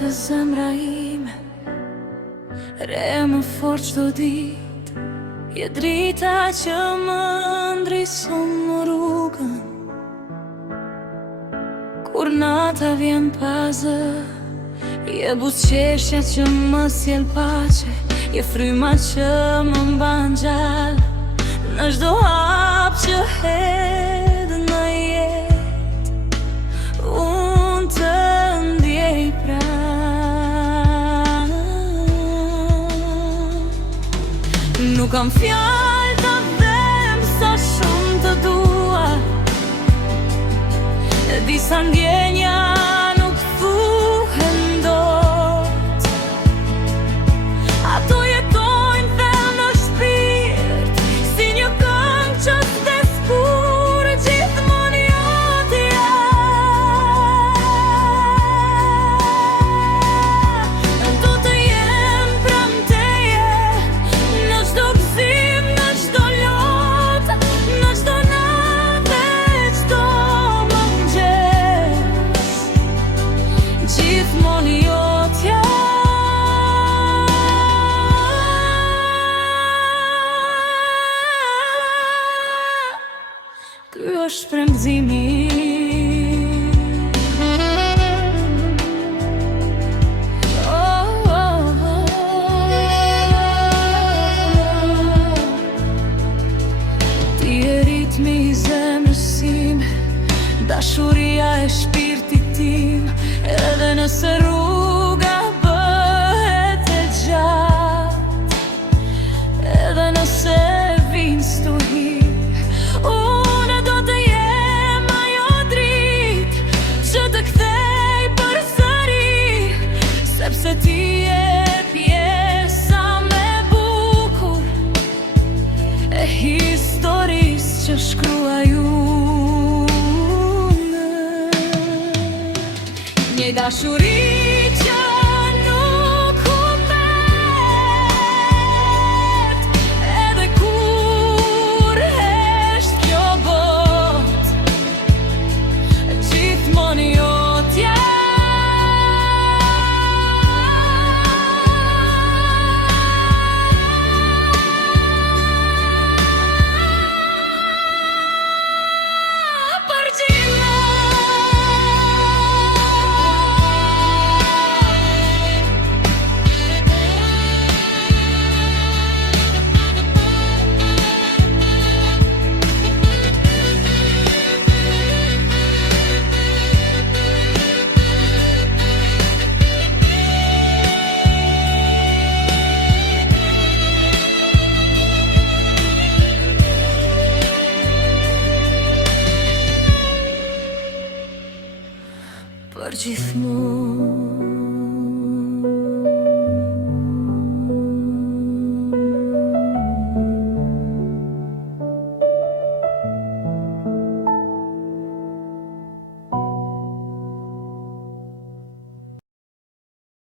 se zemra ime re më fort çdo ditë. Je drita që më ndrison në rrugën kur nata vjen pa zë. Je buzëqeshja që më sjell paqe, je fryma që më mban gjallë në çdo hap që hedh në jetë. Unë të ndjej pranë. Nuk kam fjalë ta them sa shumë të dua. Disa ndjenja nuk thuhen dot. Ato jetojnë thellë në shpirt, si një këngë që s'des kur, gjithmonë jotja. Do të jem pranë teje në çdo gëzim, në çdo lotë, në çdo natë, çdo mëngjes, gjithmonë jotja. Ky është frymëzimi im. Ti je ritmi i zemrës time, dashuria e shpirtit tim. Edhe nëse rruga bëhet e gjatë, edhe nëse vijnë stuhi, unë do të jem ajo dritë që të kthej përsëri, sepse ti je pjesa me bukur e historisë që shkruaj unë. Një dashuri